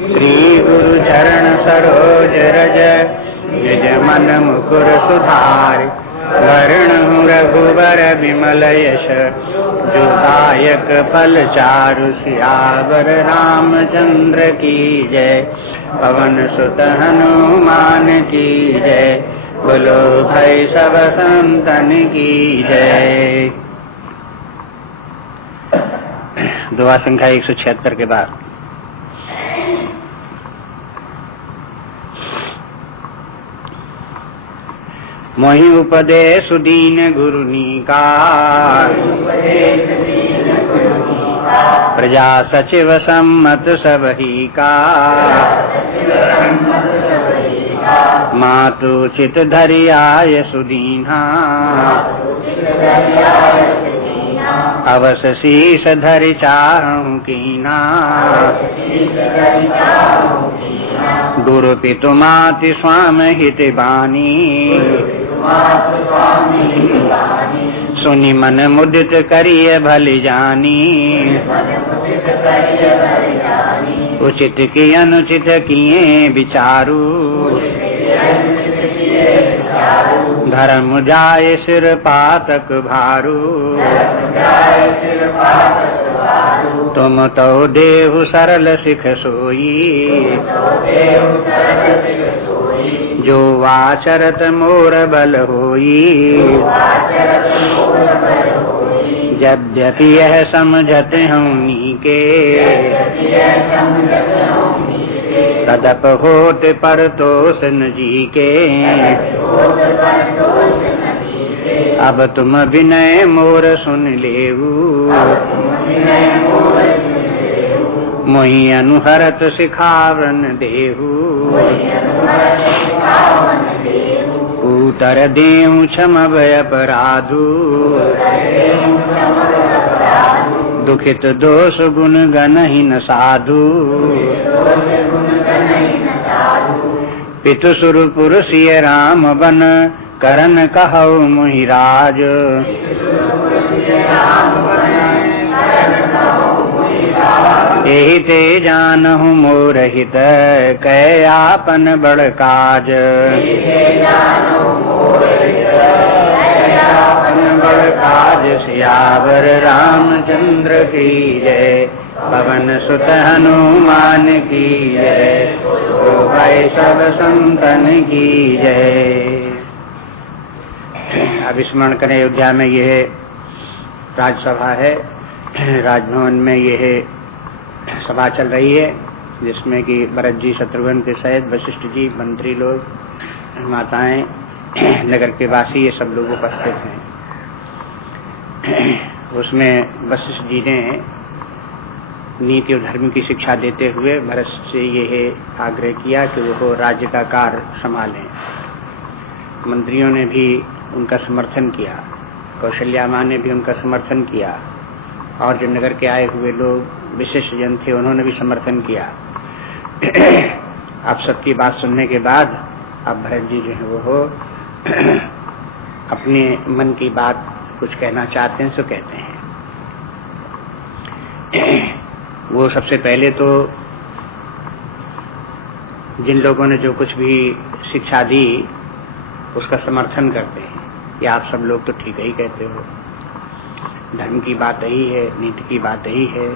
श्री गुरु चरण सरोज रज निज मन मुकुर सुधार। वर्ण रघुबर विमल यश जो दायक फल चारु। सियावर रामचंद्र की जय। पवन सुत हनुमान की जय। बोलो भाई सब संतन की जय। दुआ संख्या 176 के बाद मोहि उपदेश दीन गुरुनी का। प्रजा सचिव सम्मत सबही का। मातु चित धरि आय सुदीन्हा। अवस शीस धरि चाहूं कीना। गुरु पितु माति स्वाम हित बानी। सुनि मन मुदित करिय भली जानी। उचित की अनुचित किए विचारू। धर्म जाय सिर पातक भारू। तुम तो देहु सरल सिख सोई। जो वाचरत मोर बल होई। यद्यपि यह समझत हूँ नीके। तदप होत पर तोष न जी के। अब तुम विनय मोर सुन लेऊ। मोहि अनुहरत सिखावन देहु। उतर देहु क्षम अपराधु। दुखित दोष गुण गणहीन साधु। पितु सुरपुर सिय राम बन। करन कहु मोहि राज। एहि ते जानहु मोर हित। कै आपन बड़ काज। बड़ काज सियावर रामचंद्र की जय। पवन सुत हनुमान की जय। तो भाई सब संतन की जय। अब स्मरण करें, अयोध्या में यह राजसभा है। राजभवन में यह सभा चल रही है, जिसमें कि भरत जी शत्रुघ्न के सहित वशिष्ठ जी, मंत्री लोग, माताएं, नगर के वासी, ये सब लोग उपस्थित हैं। उसमें वशिष्ठ जी ने नीति और धर्म की शिक्षा देते हुए भरत से यह आग्रह किया कि वो राज्य का कार्य संभालें। मंत्रियों ने भी उनका समर्थन किया, कौशल्या माँ ने भी उनका समर्थन किया, और जो नगर के आए हुए लोग विशिष्ट जन थे उन्होंने भी समर्थन किया। अब सबकी बात सुनने के बाद अब भरत जी जो है वो अपने मन की बात कुछ कहना चाहते हैं, सो कहते हैं। वो सबसे पहले तो जिन लोगों ने जो कुछ भी शिक्षा दी उसका समर्थन करते हैं कि आप सब लोग तो ठीक ही कहते हो, धर्म की बात यही है, नीति की बात यही है,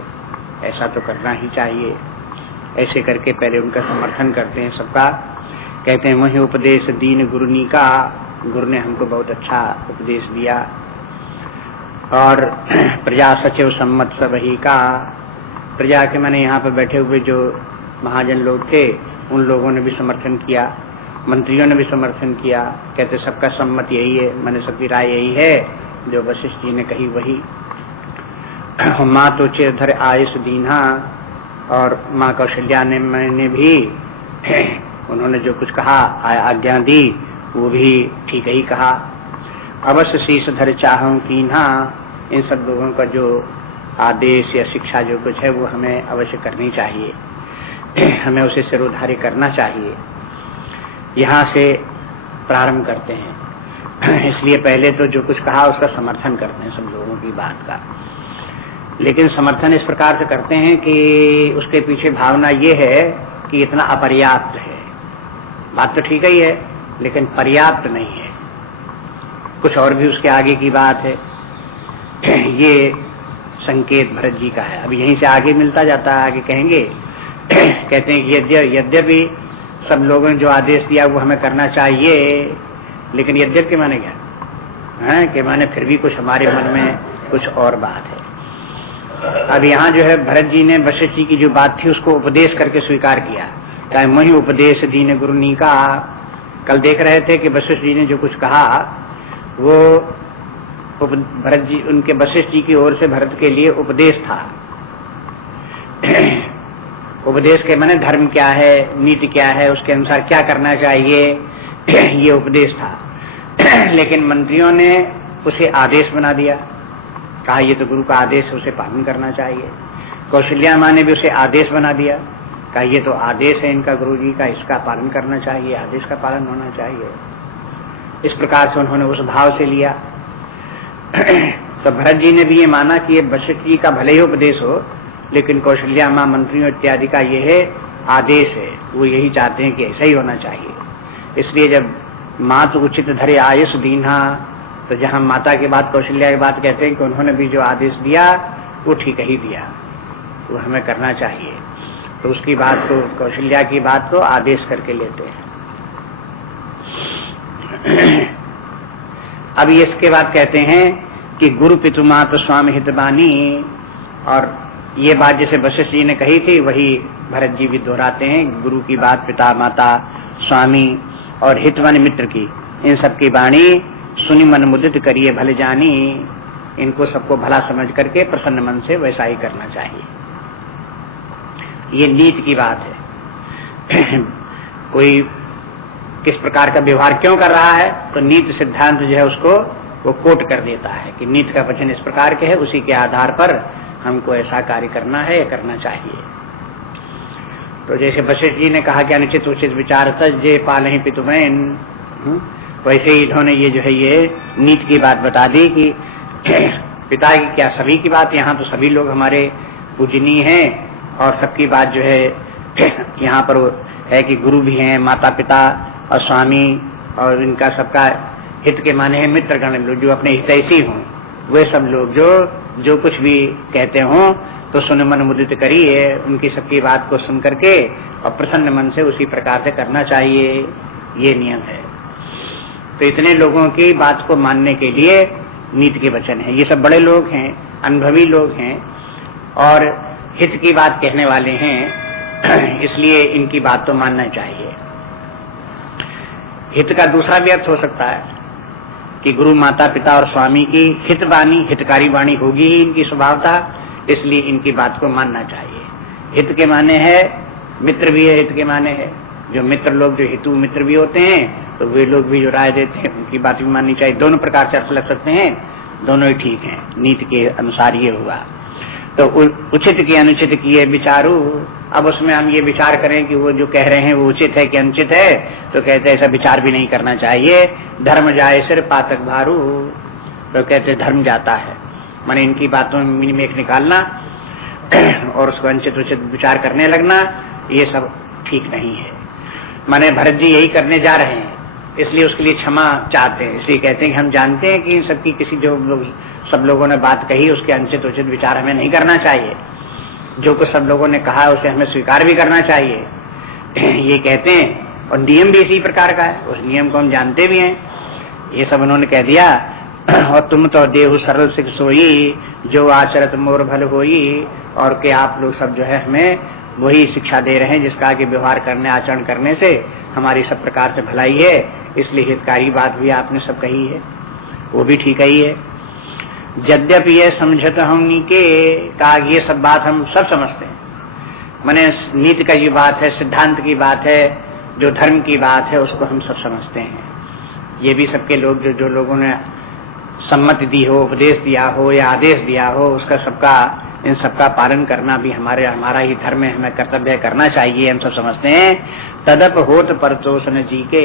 ऐसा तो करना ही चाहिए। ऐसे करके पहले उनका समर्थन करते हैं सबका। कहते हैं मोहि उपदेश दीन गुरुनी का। गुरु ने हमको बहुत अच्छा उपदेश दिया। और प्रजा सचिव सम्मत सबही का। प्रजा के माने यहाँ पर बैठे हुए जो महाजन लोग थे उन लोगों ने भी समर्थन किया, मंत्रियों ने भी समर्थन किया। कहते सबका सम्मत यही है, मैंने सबकी राय यही है जो वशिष्ठ जी ने कही वही। माँ तो चिरधर आयुष दीन्हा। और माँ कौशल्या ने मैंने भी उन्होंने जो कुछ कहा, आज्ञा दी, वो भी ठीक ही कहा। अवश्य शीश धर चाहूं कीन्हा। इन सब लोगों का जो आदेश या शिक्षा जो कुछ है वो हमें अवश्य करनी चाहिए, हमें उसे सिरोधार्य करना चाहिए। यहाँ से प्रारंभ करते हैं। इसलिए पहले तो जो कुछ कहा उसका समर्थन करते हैं सब लोगों की बात का, लेकिन समर्थन इस प्रकार से करते हैं कि उसके पीछे भावना ये है कि इतना अपर्याप्त है। बात तो ठीक ही है, लेकिन पर्याप्त नहीं है, कुछ और भी उसके आगे की बात है। ये संकेत भरत जी का है। अब यहीं से आगे मिलता जाता है, आगे कहेंगे कहते हैं कि यद्यपि सब लोगों ने जो आदेश दिया वो हमें करना चाहिए, लेकिन यद्यप के माने क्या है कि माने फिर भी कुछ हमारे मन में कुछ और बात है। अब यहाँ जो है भरत जी ने वशिष्ठ जी की जो बात थी उसको उपदेश करके स्वीकार किया। चाहे वही उपदेश दीन गुरुनी का, कल देख रहे थे कि वशिष्ठ जी ने जो कुछ कहा वो भरत जी, उनके वशिष्ठ जी की ओर से भरत के लिए उपदेश था। उपदेश के माने धर्म क्या है, नीति क्या है, उसके अनुसार क्या करना चाहिए, ये उपदेश था। लेकिन मंत्रियों ने उसे आदेश बना दिया, कहा ये तो गुरु का आदेश है, उसे पालन करना चाहिए। कौशल्या माँ ने भी उसे आदेश बना दिया, कहा ये तो आदेश है इनका गुरु जी का, इसका पालन करना चाहिए, आदेश का पालन होना चाहिए। इस प्रकार से उन्होंने उस भाव से लिया। तो भरत जी ने भी ये माना कि ये वशिष्ठ जी का भले ही उपदेश हो, लेकिन कौशल्या माँ मंत्रियों इत्यादि का ये है आदेश है, वो यही चाहते हैं कि ऐसा ही होना चाहिए। इसलिए जब मात उचित धरे आयुष दीन्हा, तो जहाँ माता की बात कौशल्या की बात कहते हैं कि उन्होंने भी जो आदेश दिया वो ठीक ही दिया, वो हमें करना चाहिए। तो उसकी बात को, कौशल्या की बात को आदेश करके लेते हैं। अब इसके बाद कहते हैं कि गुरु पितुमात स्वामी हितबानी, और ये बात जैसे वशिष्ठ जी ने कही थी वही भरत जी भी दोहराते हैं। गुरु की बात, पिता माता स्वामी और हितवान मित्र की, इन सब की वाणी सुनी मन मुदित करिए भले जानी। इनको सबको भला समझ करके प्रसन्न मन से वैसा ही करना चाहिए। ये नीति की बात है। कोई किस प्रकार का व्यवहार क्यों कर रहा है, तो नीति सिद्धांत जो है उसको वो कोट कर देता है कि नीति का वचन इस प्रकार के है, उसी के आधार पर हमको ऐसा कार्य करना है या करना चाहिए। तो जैसे वशिष्ठ जी ने कहा कि अनुचित उचित विचार तजे पालहि पितुमैन, वैसे ही इन्होंने ये जो है ये नीति की बात बता दी कि पिता की क्या, सभी की बात। यहाँ तो सभी लोग हमारे पूजनीय हैं और सबकी बात जो है यहाँ पर है कि गुरु भी हैं, माता पिता और स्वामी, और इनका सबका हित के माने हैं मित्रगण, जो अपने हितैषी हों, वे सब लोग जो कुछ भी कहते हों तो सुन मन मुदित करिए, उनकी सबकी बात को सुन करके और प्रसन्न मन से उसी प्रकार से करना चाहिए, ये नियम है। तो इतने लोगों की बात को मानने के लिए नीति के वचन है। ये सब बड़े लोग हैं, अनुभवी लोग हैं और हित की बात कहने वाले हैं, इसलिए इनकी बात तो मानना चाहिए। हित का दूसरा भी अर्थ हो सकता है कि गुरु माता पिता और स्वामी की हित वाणी, हितकारी वाणी होगी ही इनकी स्वभावता, इसलिए इनकी बात को मानना चाहिए। हित के माने है मित्र भी है, हित के माने है जो मित्र लोग, जो हितु मित्र भी होते हैं, तो वे लोग भी जो राय देते हैं उनकी बात भी माननी चाहिए। दोनों प्रकार से अर्थ लग सकते हैं, दोनों ही ठीक हैं, नीति के अनुसार ये हुआ। तो उचित की अनुचित की ये विचारू, अब उसमें हम ये विचार करें कि वो जो कह रहे हैं वो उचित है कि अनुचित है, तो कहते हैं ऐसा विचार भी नहीं करना चाहिए। धर्म जाए सिर पातक भारू, तो कहते धर्म जाता है, माने इनकी बातों में एक निकालना और उसको अनुचित उचित विचार करने लगना, ये सब ठीक नहीं है। माने भरत जी यही करने जा रहे हैं, इसलिए उसके लिए क्षमा चाहते हैं। इसलिए कहते हैं कि हम जानते हैं कि इन सबकी किसी जो लोग सब लोगों ने बात कही उसके अनुचित उचित विचार हमें नहीं करना चाहिए, जो कुछ सब लोगों ने कहा उसे हमें स्वीकार भी करना चाहिए, ये कहते हैं। और नियम भी इसी प्रकार का है, उस नियम को हम जानते भी हैं। ये सब उन्होंने कह दिया। और तुम तो देहु सरल सिख सोई, जो आचरत मोर भल होई, और कि आप लोग सब जो है हमें वही शिक्षा दे रहे हैं जिसका कि व्यवहार करने आचरण करने से हमारी सब प्रकार से भलाई है, इसलिए हितकारी बात भी आपने सब कही है, वो भी ठीक ही है। यद्यपि ये समझत हमनी के कहा, ये सब बात हम सब समझते हैं, माने नीति का ये बात है, सिद्धांत की बात है, जो धर्म की बात है उसको हम सब समझते हैं। ये भी सबके लोग जो लोगों ने सम्मति दी हो, उपदेश दिया हो या आदेश दिया हो, उसका सबका इन सबका पालन करना भी हमारा ही धर्म है, हमें कर्तव्य करना चाहिए, हम सब समझते हैं। तदप होत परतोष न जी के,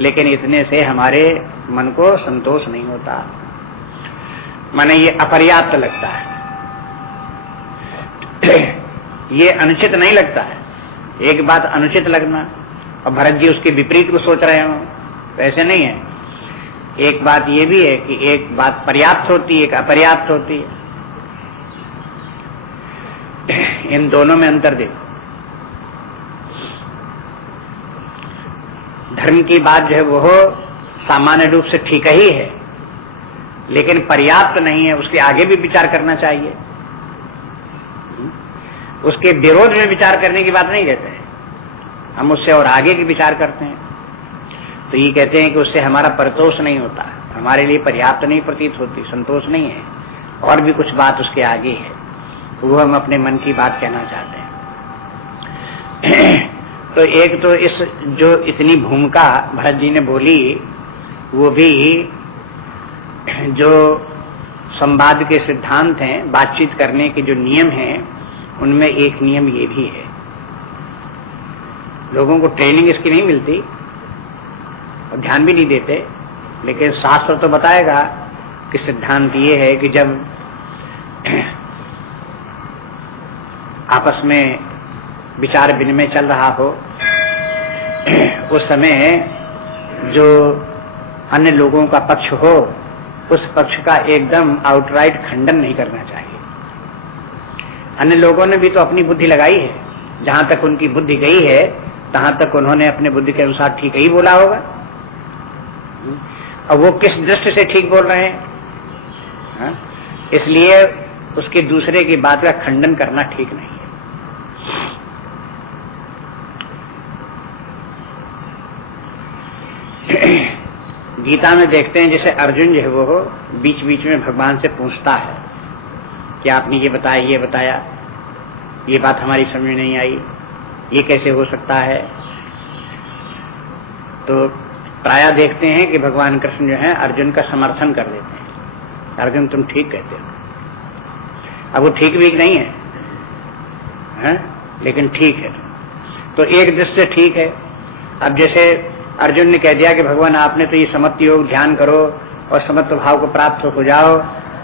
लेकिन इतने से हमारे मन को संतोष नहीं होता, माने ये अपर्याप्त लगता है, ये अनुचित नहीं लगता है, एक बात अनुचित लगना और भरत जी उसके विपरीत को सोच रहे हो, तो ऐसे नहीं है। एक बात ये भी है कि एक बात पर्याप्त होती है, एक अपर्याप्त होती है, इन दोनों में अंतर देखो। धर्म की बात जो है वो सामान्य रूप से ठीक ही है, लेकिन पर्याप्त नहीं है, उसके आगे भी विचार करना चाहिए। उसके विरोध में विचार करने की बात नहीं कहते हैं, हम उससे और आगे की विचार करते हैं। तो ये कहते हैं कि उससे हमारा परतोष नहीं होता, हमारे लिए पर्याप्त नहीं प्रतीत होती, संतोष नहीं है, और भी कुछ बात उसके आगे है, वो हम अपने मन की बात कहना चाहते हैं। तो एक तो इस जो इतनी भूमिका भरत जी ने बोली, वो भी जो संवाद के सिद्धांत हैं, बातचीत करने के जो नियम हैं, उनमें एक नियम ये भी है, लोगों को ट्रेनिंग इसकी नहीं मिलती और ध्यान भी नहीं देते, लेकिन शास्त्र तो बताएगा कि सिद्धांत ये है कि जब आपस में विचार विनिमय चल रहा हो, उस समय जो अन्य लोगों का पक्ष हो, उस पक्ष का एकदम आउटराइट खंडन नहीं करना चाहिए। अन्य लोगों ने भी तो अपनी बुद्धि लगाई है, जहां तक उनकी बुद्धि गई है तहां तक उन्होंने अपने बुद्धि के अनुसार ठीक ही बोला होगा। और वो किस दृष्टि से ठीक बोल रहे हैं, इसलिए उसके दूसरे की बात का खंडन करना ठीक नहीं है। गीता में देखते हैं जैसे अर्जुन जो है वो बीच बीच में भगवान से पूछता है कि आपने ये बताया, ये बताया, ये बात हमारी समझ में नहीं आई, ये कैसे हो सकता है। तो प्रायः देखते हैं कि भगवान कृष्ण जो है अर्जुन का समर्थन कर देते हैं, अर्जुन तुम ठीक कहते हो। अब वो ठीक भी नहीं है, लेकिन ठीक है, तो एक दृष्टि से ठीक है। अब जैसे अर्जुन ने कह दिया कि भगवान आपने तो ये समत्व योग ध्यान करो और समत्व भाव को प्राप्त हो जाओ,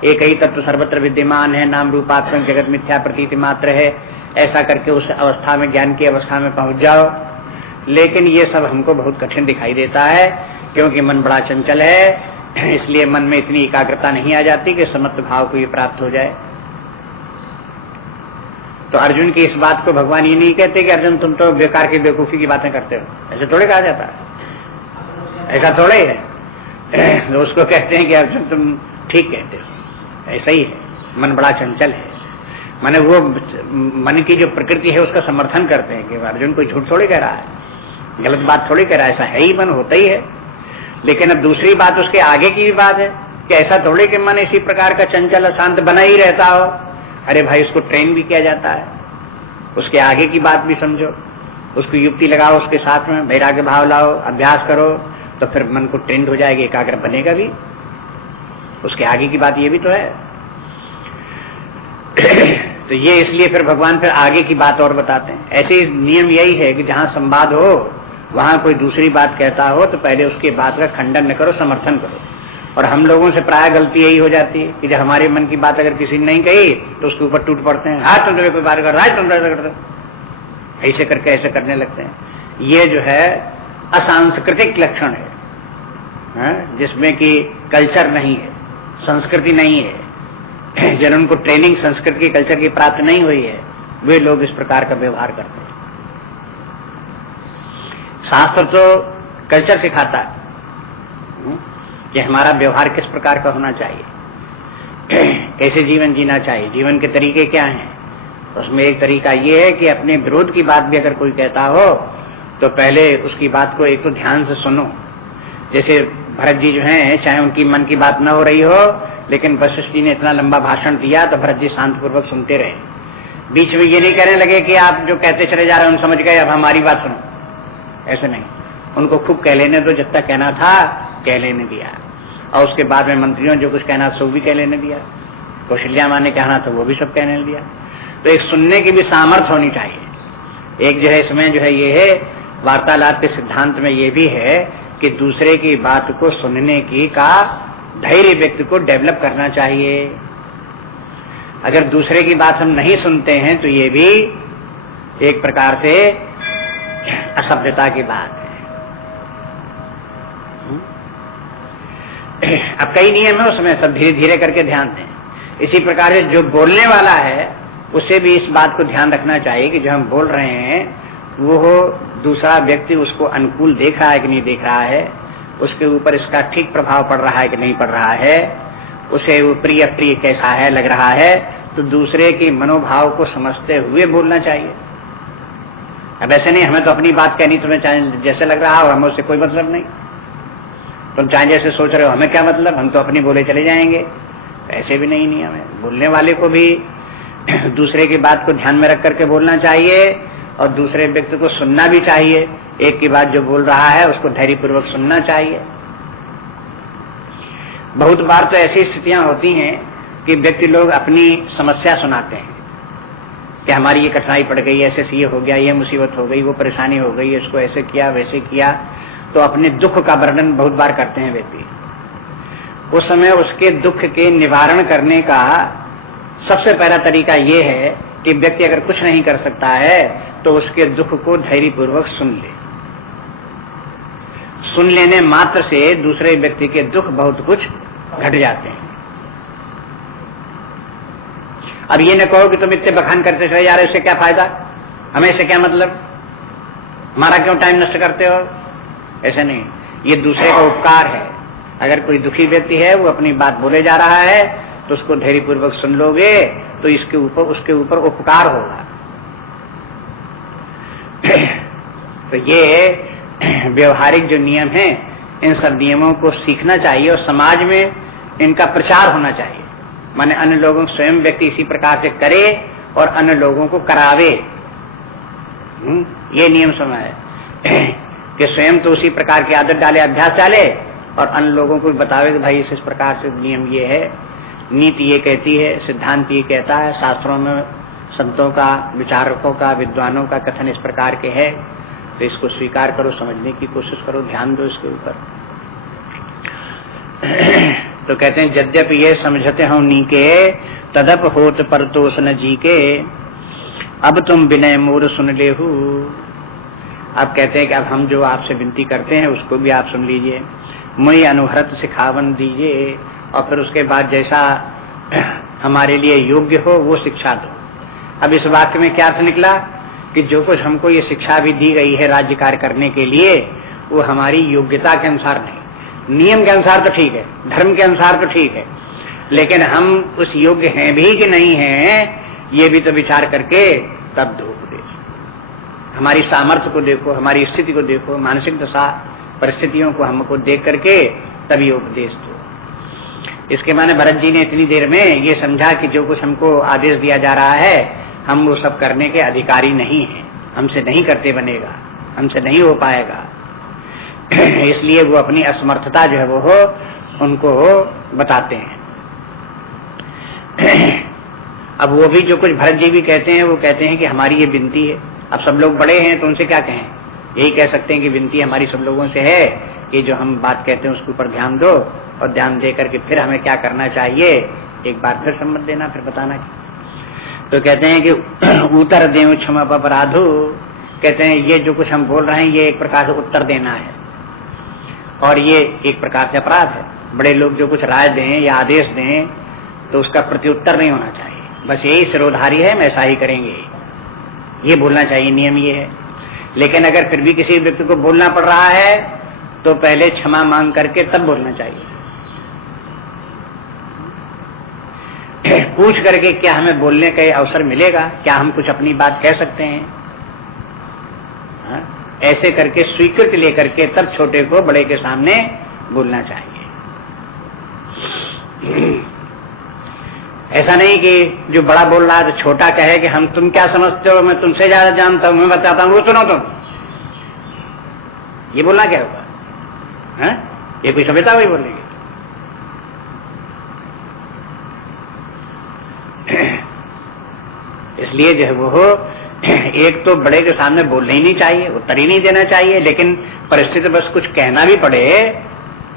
एक ही तत्व सर्वत्र विद्यमान है, नाम रूपात्मक जगत मिथ्या प्रतीति मात्र है, ऐसा करके उस अवस्था में, ज्ञान की अवस्था में पहुंच जाओ। लेकिन ये सब हमको बहुत कठिन दिखाई देता है, क्योंकि मन बड़ा चंचल है, इसलिए मन में इतनी एकाग्रता नहीं आ जाती कि समत्व भाव को ये प्राप्त हो जाए। तो अर्जुन की इस बात को भगवान ये नहीं कहते कि अर्जुन तुम तो बेकार की बेवकूफी की बातें करते हो, ऐसे थोड़े कहा जाता है, ऐसा थोड़े ही है। तो उसको कहते हैं कि अर्जुन तुम ठीक कहते हो, ऐसा ही है, मन बड़ा चंचल है। माने वो मन की जो प्रकृति है उसका समर्थन करते हैं कि अर्जुन कोई झूठ थोड़ी कह रहा है, गलत बात थोड़ी कह रहा है, ऐसा है ही, मन होता ही है। लेकिन अब दूसरी बात उसके आगे की भी बात है कि ऐसा थोड़ी कि मन इसी प्रकार का चंचल अशांत बना ही रहता हो। अरे भाई, उसको ट्रेन भी किया जाता है, उसके आगे की बात भी समझो, उसको युक्ति लगाओ, उसके साथ में वैराग्य भाव लाओ, अभ्यास करो, तो फिर मन को ट्रेंड हो जाएगी, एकाग्र बनेगा भी। उसके आगे की बात ये भी तो है। तो ये इसलिए फिर भगवान फिर आगे की बात और बताते हैं। ऐसे नियम यही है कि जहां संवाद हो, वहां कोई दूसरी बात कहता हो तो पहले उसकी बात का खंडन न करो, समर्थन करो। और हम लोगों से प्राय गलती यही हो जाती है कि जब हमारे मन की बात अगर किसी ने नहीं कही तो उसके ऊपर टूट पड़ते हैं, आज तुम तो कोई बात कर रहा है, तुम ऐसा करते, ऐसे करके ऐसे करने लगते हैं। ये जो है असांस्कृतिक लक्षण है, जिसमें कि कल्चर नहीं है, संस्कृति नहीं है। जिनको ट्रेनिंग संस्कृति की, कल्चर की प्राप्त नहीं हुई है, वे लोग इस प्रकार का व्यवहार करते हैं। शास्त्र तो कल्चर सिखाता है कि हमारा व्यवहार किस प्रकार का होना चाहिए, कैसे जीवन जीना चाहिए, जीवन के तरीके क्या हैं। उसमें एक तरीका ये है कि अपने विरोध की बात भी अगर कोई कहता हो तो पहले उसकी बात को एक तो ध्यान से सुनो। जैसे भरत जी जो हैं, चाहे उनकी मन की बात न हो रही हो, लेकिन वशिष्ठ जी ने इतना लंबा भाषण दिया तो भरत जी शांतिपूर्वक सुनते रहे। बीच में ये नहीं कहने लगे कि आप जो कहते चले जा रहे हैं उन समझ गए, अब हमारी बात सुनो, ऐसे नहीं। उनको खूब कह लेने दो, जब तक कहना था कह लेने दिया, और उसके बाद में मंत्रियों जो कुछ कहना था वो भी कह लेने दिया, कौशल्या माँ ने कहना था वो भी सब कहने दिया। तो एक सुनने की भी सामर्थ्य होनी चाहिए। एक जो है इसमें जो है ये है वार्तालाप के सिद्धांत में ये भी है कि दूसरे की बात को सुनने की का धैर्य व्यक्ति को डेवलप करना चाहिए। अगर दूसरे की बात हम नहीं सुनते हैं तो ये भी एक प्रकार से असभ्यता की बात है। अब कई नियम है उसमें, सब धीरे धीरे करके ध्यान दें। इसी प्रकार से जो बोलने वाला है उसे भी इस बात को ध्यान रखना चाहिए कि जो हम बोल रहे हैं वो दूसरा व्यक्ति उसको अनुकूल देख रहा है कि नहीं देख रहा है, उसके ऊपर इसका ठीक प्रभाव पड़ रहा है कि नहीं पड़ रहा है, उसे वो प्रिय प्रिय कैसा है लग रहा है, तो दूसरे के मनोभाव को समझते हुए बोलना चाहिए। अब ऐसे नहीं हमें तो अपनी बात कहनी, तुम्हें चाहे जैसे लग रहा हो, हमें उससे कोई मतलब नहीं, तुम चाहे जैसे सोच रहे हो, हमें क्या मतलब, हम तो अपनी बोले चले जाएंगे। ऐसे भी नहीं नियम है। बोलने वाले को भी दूसरे की बात को ध्यान में रख करके बोलना चाहिए और दूसरे व्यक्ति को सुनना भी चाहिए। एक की बात जो बोल रहा है उसको धैर्यपूर्वक सुनना चाहिए। बहुत बार तो ऐसी स्थितियां होती हैं कि व्यक्ति लोग अपनी समस्या सुनाते हैं कि हमारी ये कठिनाई पड़ गई, ऐसे से ये हो गया, ये मुसीबत हो गई, वो परेशानी हो गई, इसको ऐसे किया वैसे किया, तो अपने दुख का वर्णन बहुत बार करते हैं व्यक्ति। उस समय उसके दुख के निवारण करने का सबसे पहला तरीका ये है कि व्यक्ति अगर कुछ नहीं कर सकता है तो उसके दुख को धैर्यपूर्वक सुन ले। सुन लेने मात्र से दूसरे व्यक्ति के दुख बहुत कुछ घट जाते हैं। अब ये न कहो कि तुम इतने बखान करते चले जा रहे हो, इससे क्या फायदा, हमें इससे क्या मतलब, हमारा क्यों टाइम नष्ट करते हो। ऐसा नहीं, ये दूसरे का उपकार है। अगर कोई दुखी व्यक्ति है वो अपनी बात बोले जा रहा है तो उसको धैर्यपूर्वक सुन लोगे तो इसके ऊपर उसके ऊपर उपकार होगा। तो ये व्यवहारिक जो नियम हैं, इन सब नियमों को सीखना चाहिए और समाज में इनका प्रचार होना चाहिए। माने अन्य लोगों स्वयं व्यक्ति इसी प्रकार से करे और अन्य लोगों को करावे। ये नियम समय है कि स्वयं तो उसी प्रकार की आदत डाले, अभ्यास डाले और अन्य लोगों को बतावे कि भाई इस प्रकार से नियम ये है, नीति ये कहती है, सिद्धांत ये कहता है, शास्त्रों में संतों का, विचारकों का, विद्वानों का कथन इस प्रकार के है, तो इसको स्वीकार करो, समझने की कोशिश करो, ध्यान दो इसके ऊपर। तो कहते हैं यद्यपि ये समझते हो नीके तदप होत परतोष न जी के, अब तुम विनय मोर सुन लेहू। अब कहते हैं कि अब हम जो आपसे विनती करते हैं उसको भी आप सुन लीजिए, मुझे अनुहरत सिखावन दीजिए और फिर उसके बाद जैसा हमारे लिए योग्य हो वो शिक्षा दो। अब इस वाक्य में क्या अर्थ निकला कि जो कुछ हमको ये शिक्षा भी दी गई है राज्य कार्य करने के लिए वो हमारी योग्यता के अनुसार नहीं, नियम के अनुसार तो ठीक है, धर्म के अनुसार तो ठीक है, लेकिन हम उस योग्य हैं भी कि नहीं हैं ये भी तो विचार करके तब दो उपदेश। हमारी सामर्थ्य को देखो, हमारी स्थिति को देखो, मानसिक दशा परिस्थितियों को हमको देख करके तभी उपदेश दो। इसके माने भरत जी ने इतनी देर में ये समझा कि जो कुछ हमको आदेश दिया जा रहा है हम वो सब करने के अधिकारी नहीं हैं, हमसे नहीं करते बनेगा, हमसे नहीं हो पाएगा। इसलिए वो अपनी असमर्थता जो है वो हो उनको बताते हैं। अब वो भी जो कुछ भरत जी भी कहते हैं वो कहते हैं कि हमारी ये विनती है। अब सब लोग बड़े हैं तो उनसे क्या कहें, यही कह सकते हैं कि विनती हमारी सब लोगों से है कि जो हम बात कहते हैं उसके ऊपर ध्यान दो और ध्यान दे करके फिर हमें क्या करना चाहिए एक बार फिर सम्मत देना, फिर बताना। तो कहते हैं कि उत्तर देव क्षमा अपराधो, कहते हैं ये जो कुछ हम बोल रहे हैं ये एक प्रकार से उत्तर देना है और ये एक प्रकार से अपराध है। बड़े लोग जो कुछ राय दें या आदेश दें तो उसका प्रत्युत्तर नहीं होना चाहिए, बस यही सिरोधारी है, हम ऐसा ही करेंगे, ये बोलना चाहिए, नियम ये है। लेकिन अगर फिर भी किसी व्यक्ति को बोलना पड़ रहा है तो पहले क्षमा मांग करके तब बोलना चाहिए। पूछ करके क्या हमें बोलने का अवसर मिलेगा, क्या हम कुछ अपनी बात कह सकते हैं, ऐसे करके स्वीकृति लेकर के तब छोटे को बड़े के सामने बोलना चाहिए। ऐसा नहीं कि जो बड़ा बोल रहा है तो छोटा कहे कि हम तुम क्या समझते हो, मैं तुमसे ज्यादा जानता हूं, मैं बताता हूं, वो सुनो तुम, ये बोलना क्या होगा, है? ये कोई सभ्यता वही बोलेगी। इसलिए जो है वो एक तो बड़े के सामने बोलना ही नहीं चाहिए, उत्तर ही नहीं देना चाहिए, लेकिन परिस्थिति बस कुछ कहना भी पड़े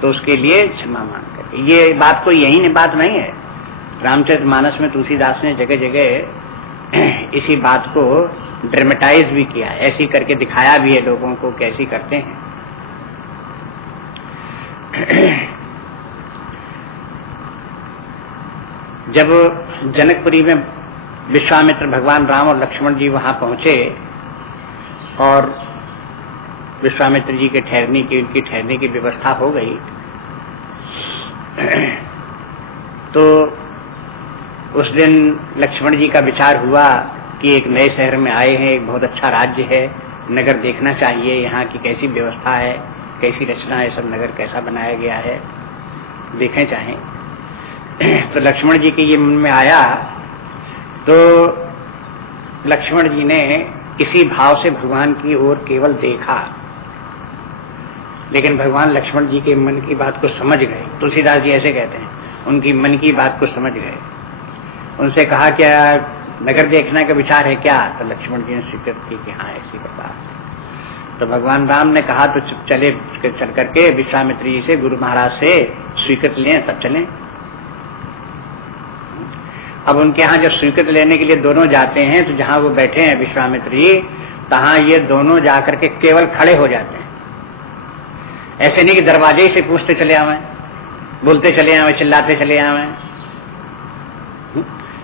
तो उसके लिए क्षमा मांग कर। ये बात कोई यही बात नहीं है, रामचरितमानस में तुलसीदास ने जगह जगह इसी बात को ड्रामेटाइज भी किया, ऐसी करके दिखाया भी है लोगों को कैसी करते हैं। जब जनकपुरी में विश्वामित्र, भगवान राम और लक्ष्मण जी वहां पहुंचे और विश्वामित्र जी के ठहरने की, उनकी ठहरने की व्यवस्था हो गई, तो उस दिन लक्ष्मण जी का विचार हुआ कि एक नए शहर में आए हैं, एक बहुत अच्छा राज्य है, नगर देखना चाहिए, यहाँ की कैसी व्यवस्था है, कैसी रचना है, सब नगर कैसा बनाया गया है, देखें चाहें। तो लक्ष्मण जी के ये मन में आया, तो लक्ष्मण जी ने इसी भाव से भगवान की ओर केवल देखा, लेकिन भगवान लक्ष्मण जी के मन की बात को समझ गए। तुलसीदास जी ऐसे कहते हैं, उनकी मन की बात को समझ गए। उनसे कहा, क्या नगर देखने का विचार है क्या? तो लक्ष्मण जी ने स्वीकृत की कि हाँ ऐसी बात। तो भगवान राम ने कहा, तो चल करके विश्वामित्र जी से, गुरु महाराज से स्वीकृत लें, तब चलें। अब उनके यहाँ जब स्वीकृत लेने के लिए दोनों जाते हैं, तो जहां वो बैठे हैं विश्वामित्र जी, तहां ये दोनों जाकर के केवल खड़े हो जाते हैं। ऐसे नहीं कि दरवाजे से पूछते चले आवे, बोलते चले आवे, चिल्लाते चले आवे,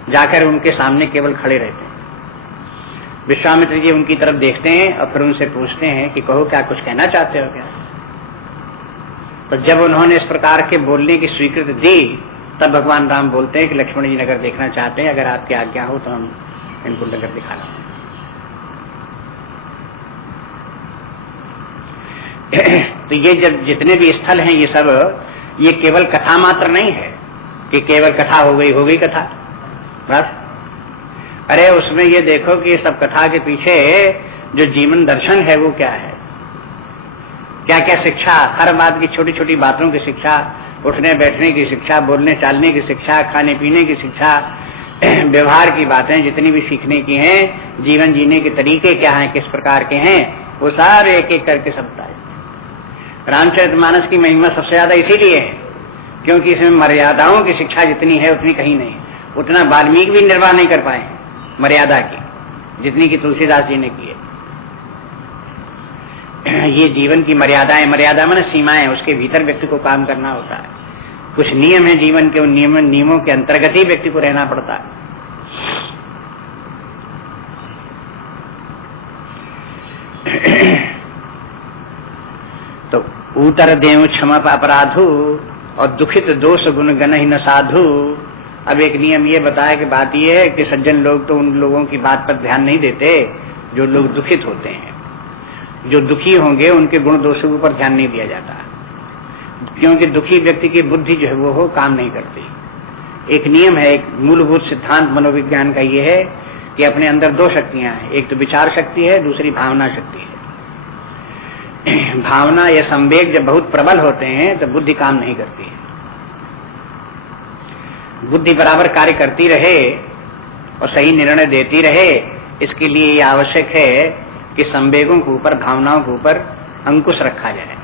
जाकर उनके सामने केवल खड़े रहते हैं। विश्वामित्र जी उनकी तरफ देखते हैं और फिर उनसे पूछते हैं कि कहो, क्या कुछ कहना चाहते हो क्या? तो जब उन्होंने इस प्रकार के बोलने की स्वीकृति दी, तब भगवान राम बोलते हैं कि लक्ष्मण जी नगर देखना चाहते हैं, अगर आपकी आज्ञा हो तो हम इनको नगर दिखा रहे हैं। तो ये जब जितने भी स्थल हैं, ये सब, ये केवल कथा मात्र नहीं है कि केवल कथा हो गई कथा बस। अरे उसमें ये देखो कि सब कथा के पीछे जो जीवन दर्शन है वो क्या है, क्या क्या शिक्षा, हर बात की छोटी छोटी बातों की शिक्षा, उठने बैठने की शिक्षा, बोलने चालने की शिक्षा, खाने पीने की शिक्षा, व्यवहार की बातें जितनी भी सीखने की हैं, जीवन जीने के तरीके क्या हैं, किस प्रकार के हैं, वो सारे एक एक करके सब बताए। रामचरितमानस की महिमा सबसे ज्यादा इसीलिए है क्योंकि इसमें मर्यादाओं की शिक्षा जितनी है उतनी कहीं नहीं। उतना वाल्मीकि भी निर्वाह नहीं कर पाए मर्यादा की, जितनी की तुलसीदास जी ने की है। ये जीवन की मर्यादाएं, मर्यादा माने सीमाएं, उसके भीतर व्यक्ति को काम करना होता है। कुछ नियम है जीवन के, उन नियमों के अंतर्गत ही व्यक्ति को रहना पड़ता है। तो उतर देव क्षमा अपराधु और दुखित दोष गुण गण ही न साधु। अब एक नियम ये बताया कि बात ये है कि सज्जन लोग तो उन लोगों की बात पर ध्यान नहीं देते जो लोग दुखित होते हैं। जो दुखी होंगे उनके गुण दोषों के ऊपर ध्यान नहीं दिया जाता, क्योंकि दुखी व्यक्ति की बुद्धि जो है वो काम नहीं करती। एक नियम है, एक मूलभूत सिद्धांत मनोविज्ञान का ये है कि अपने अंदर दो शक्तियां हैं, एक तो विचार शक्ति है, दूसरी भावना शक्ति है। भावना या संवेग जब बहुत प्रबल होते हैं तो बुद्धि काम नहीं करती है। बुद्धि बराबर कार्य करती रहे और सही निर्णय देती रहे, इसके लिए ये आवश्यक है कि संवेगों के ऊपर, भावनाओं के ऊपर अंकुश रखा जाए।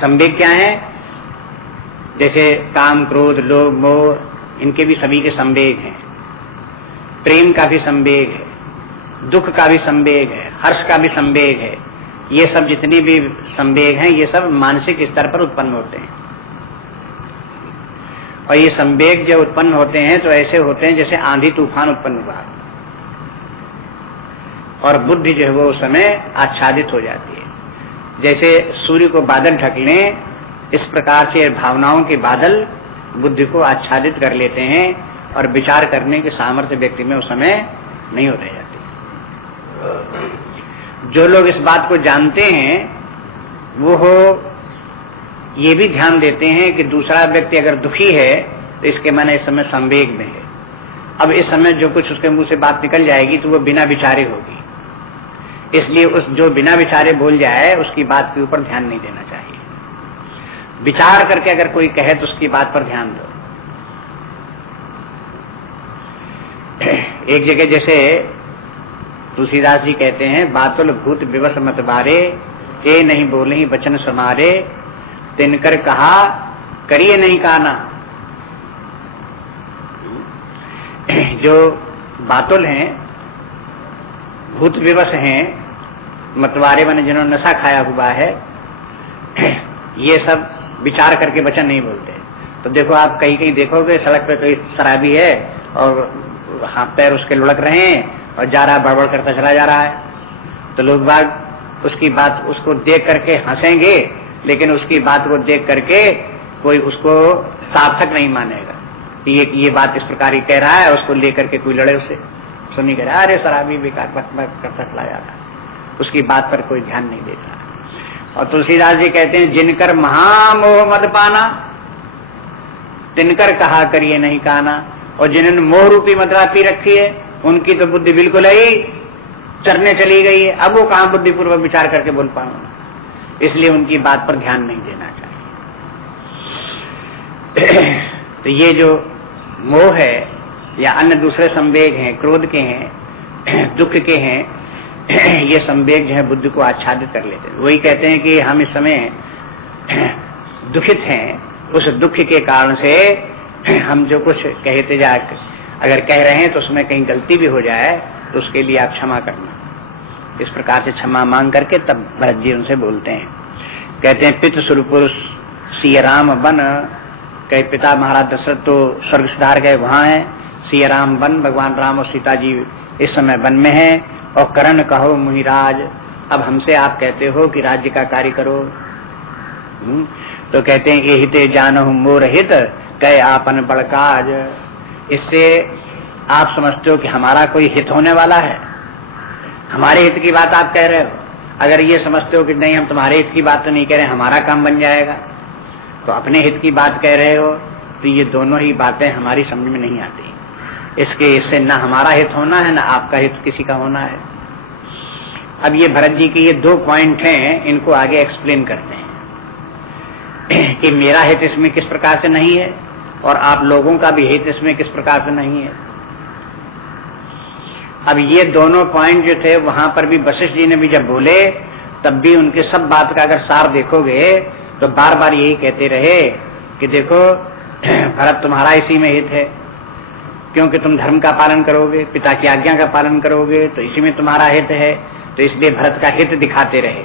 संवेग क्या है? जैसे काम, क्रोध, लोभ, मोह, इनके भी सभी के संवेग हैं। प्रेम का भी संवेग है, दुख का भी संवेग है, हर्ष का भी संवेग है। ये सब जितने भी संवेग हैं, ये सब मानसिक स्तर पर उत्पन्न होते हैं। और ये संवेग जब उत्पन्न होते हैं तो ऐसे होते हैं जैसे आंधी तूफान उत्पन्न हुआ और बुद्धि जो है वो उस समय आच्छादित हो जाती है। जैसे सूर्य को बादल ढक लें, इस प्रकार से भावनाओं के बादल बुद्धि को आच्छादित कर लेते हैं और विचार करने के सामर्थ्य व्यक्ति में उस समय नहीं होते जाते। जो लोग इस बात को जानते हैं वो ये भी ध्यान देते हैं कि दूसरा व्यक्ति अगर दुखी है तो इसके मन इस समय संवेग में है। अब इस समय जो कुछ उसके मुंह से बात निकल जाएगी तो वो बिना विचारे होगी, इसलिए उस जो बिना विचारे बोल जाए उसकी बात के ऊपर ध्यान नहीं देना चाहिए। विचार करके अगर कोई कहे तो उसकी बात पर ध्यान दो। एक जगह जैसे तुलसीदास जी कहते हैं, बातुल भूत विवश मत बारे, ते नहीं बोले ही वचन समारे, तिनकर कहा करिए नहीं काना। जो बातुल हैं, भूत विवश हैं, मतवारे बने जिन्होंने नशा खाया हुआ है, ये सब विचार करके वचन नहीं बोलते। तो देखो आप कहीं कहीं देखोगे सड़क पे कोई शराबी है और हाथ पैर उसके लुढ़क रहे हैं और जा रहा है, बड़बड़ करता चला जा रहा है, तो लोग बाग उसकी बात उसको देख करके हंसेंगे, लेकिन उसकी बात को देख करके कोई उसको सार्थक नहीं मानेगा। ये बात इस प्रकार ही कह रहा है, उसको लेकर के कोई लड़े उसे सुनी कह रहा है, अरे शराबी बेकार करता चला जा रहा है, उसकी बात पर कोई ध्यान नहीं देता। और तुलसीदास जी कहते हैं, जिनकर महामोह मद पाना, तिनकर कहा करिए नहीं काना। और जिन्होंने मोह रूपी मदरा पी रखी है, उनकी तो बुद्धि बिल्कुल ही चरने चली गई है, अब वो कहां बुद्धिपूर्वक विचार करके बोल पाऊंगा, इसलिए उनकी बात पर ध्यान नहीं देना चाहिए। तो ये जो मोह है या अन्य दूसरे संवेग हैं, क्रोध के हैं, दुख के हैं, ये संवेग जो है बुद्धि को आच्छादित कर लेते हैं। वही कहते हैं कि हम इस समय दुखित हैं, उस दुख के कारण से हम जो कुछ कहते जा, अगर कह रहे हैं तो उसमें कहीं गलती भी हो जाए तो उसके लिए आप क्षमा करना। इस प्रकार से क्षमा मांग करके तब भरत जी उनसे बोलते हैं। कहते हैं, पितृ सुरपुरुष सिय राम बन, कहे पिता महाराज दशरथ तो स्वर्ग सिधार गए, वहां है सिय राम बन, भगवान राम और सीता जी इस समय वन में हैं। और करण कहो मुहिराज, अब हमसे आप कहते हो कि राज्य का कार्य करो। तो कहते हैं, ये हिते जानहु मोर हित, कहे आपन बड़काज। इससे आप समझते हो कि हमारा कोई हित होने वाला है, हमारे हित की बात आप कह रहे हो। अगर ये समझते हो कि नहीं हम तुम्हारे हित की बात तो नहीं कह रहे, हमारा काम बन जाएगा, तो अपने हित की बात कह रहे हो, तो ये दोनों ही बातें हमारी समझ में नहीं आती। इससे ना हमारा हित होना है, ना आपका हित किसी का होना है। अब ये भरत जी के ये 2 पॉइंट हैं, इनको आगे एक्सप्लेन करते हैं कि मेरा हित इसमें किस प्रकार से नहीं है और आप लोगों का भी हित इसमें किस प्रकार से नहीं है। अब ये दोनों पॉइंट जो थे वहां पर भी वशिष्ठ जी ने भी जब बोले, तब भी उनके सब बात का अगर सार देखोगे तो बार बार यही कहते रहे कि देखो भरत तुम्हारा इसी में हित है, क्योंकि तुम धर्म का पालन करोगे, पिता की आज्ञा का पालन करोगे, तो इसी में तुम्हारा हित है। तो इसलिए भरत का हित दिखाते रहे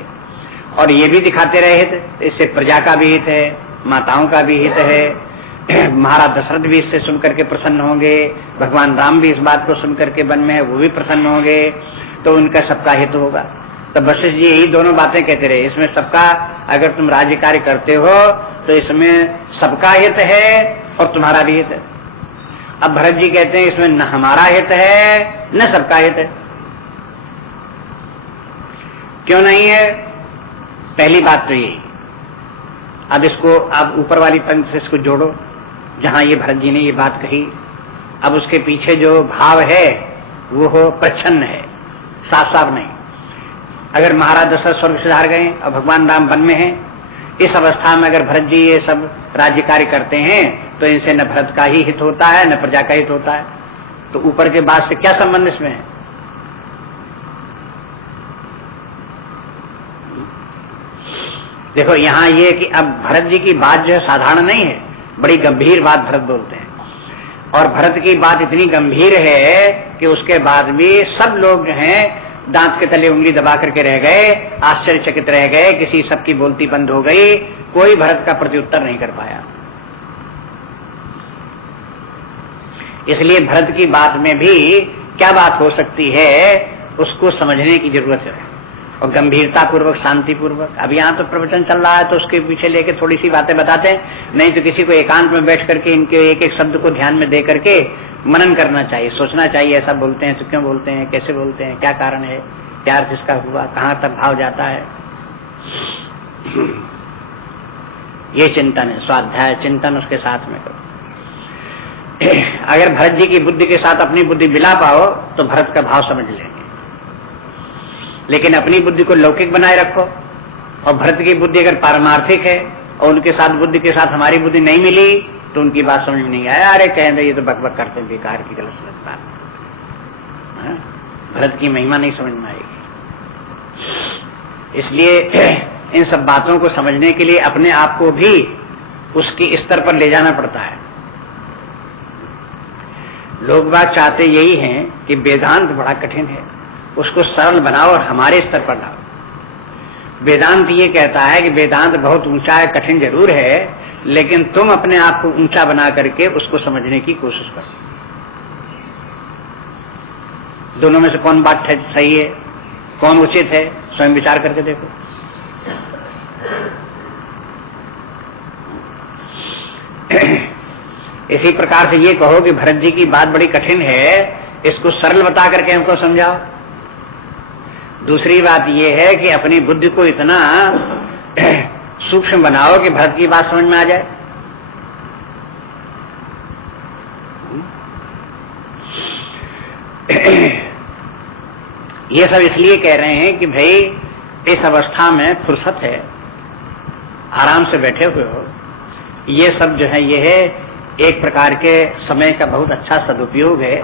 और ये भी दिखाते रहे हित, इससे प्रजा का भी हित है, माताओं का भी हित है, महाराज दशरथ भी इससे सुनकर के प्रसन्न होंगे, भगवान राम भी इस बात को सुनकर के वन में है वो भी प्रसन्न होंगे, तो उनका सबका हित होगा। तो वशिष्ठ जी यही दोनों बातें कहते रहे, इसमें सबका, अगर तुम राज्य कार्य करते हो तो इसमें सबका हित है और तुम्हारा भी हित है। अब भरत जी कहते हैं इसमें न हमारा हित है न सबका हित है। क्यों नहीं है? पहली बात तो यही। अब इसको आप ऊपर वाली पंक्ति से इसको जोड़ो जहां ये भरत जी ने ये बात कही। अब उसके पीछे जो भाव है वो हो प्रच्छन्न है, साफ साफ नहीं। अगर महाराज दशरथ स्वर्ग सिधार गए और भगवान राम वन में हैं, इस अवस्था में अगर भरत जी ये सब राज्य कार्य करते हैं तो इनसे न भरत का ही हित होता है न प्रजा का हित होता है। तो ऊपर के बात से क्या संबंध इसमें है? देखो यहाँ ये कि अब भरत जी की बात जो है साधारण नहीं है, बड़ी गंभीर बात भरत बोलते हैं। और भरत की बात इतनी गंभीर है कि उसके बाद भी सब लोग जो हैं दांत के तले उंगली दबा करके रह गए, आश्चर्यचकित रह गए, किसी सबकी बोलती बंद हो गई, कोई भरत का प्रत्युत्तर नहीं कर पाया। इसलिए भरत की बात में भी क्या बात हो सकती है उसको समझने की जरूरत है और गंभीरता पूर्वक, शांति पूर्वक। अब यहाँ तो प्रवचन चल रहा है तो उसके पीछे लेके थोड़ी सी बातें बताते हैं, नहीं तो किसी को एकांत में बैठ करके इनके एक एक शब्द को ध्यान में दे करके मनन करना चाहिए, सोचना चाहिए ऐसा बोलते हैं तो क्यों बोलते हैं, कैसे बोलते हैं, क्या कारण है, क्या अर्थ इसका हुआ, कहाँ तक भाव जाता है। ये चिंतन है, स्वाध्याय चिंतन उसके साथ में करो। अगर भरत जी की बुद्धि के साथ अपनी बुद्धि मिला पाओ तो भरत का भाव समझ लेंगे, लेकिन अपनी बुद्धि को लौकिक बनाए रखो और भरत की बुद्धि अगर पारमार्थिक है और उनके साथ बुद्धि के साथ हमारी बुद्धि नहीं मिली तो उनकी बात समझ में नहीं आया। अरे कहें ये तो बकबक करते हैं, बेकार की गलत लगता है, भरत की महिमा नहीं समझ में आएगी। इसलिए इन सब बातों को समझने के लिए अपने आप को भी उसके स्तर पर ले जाना पड़ता है। लोग बात चाहते यही हैं कि वेदांत बड़ा कठिन है, उसको सरल बनाओ और हमारे स्तर पर लाओ। वेदांत ये कहता है कि वेदांत बहुत ऊंचा है, कठिन जरूर है, लेकिन तुम अपने आप को ऊंचा बना करके उसको समझने की कोशिश करो। दोनों में से कौन बात सही है, कौन उचित है, स्वयं विचार करके देखो। इसी प्रकार से ये कहो कि भरत जी की बात बड़ी कठिन है, इसको सरल बता करके हमको समझाओ। दूसरी बात ये है कि अपनी बुद्धि को इतना सूक्ष्म बनाओ कि भरत की बात समझ में आ जाए। ये सब इसलिए कह रहे हैं कि भाई इस अवस्था में फुर्सत है, आराम से बैठे हुए हो, ये सब जो है ये है एक प्रकार के समय का बहुत अच्छा सदुपयोग है।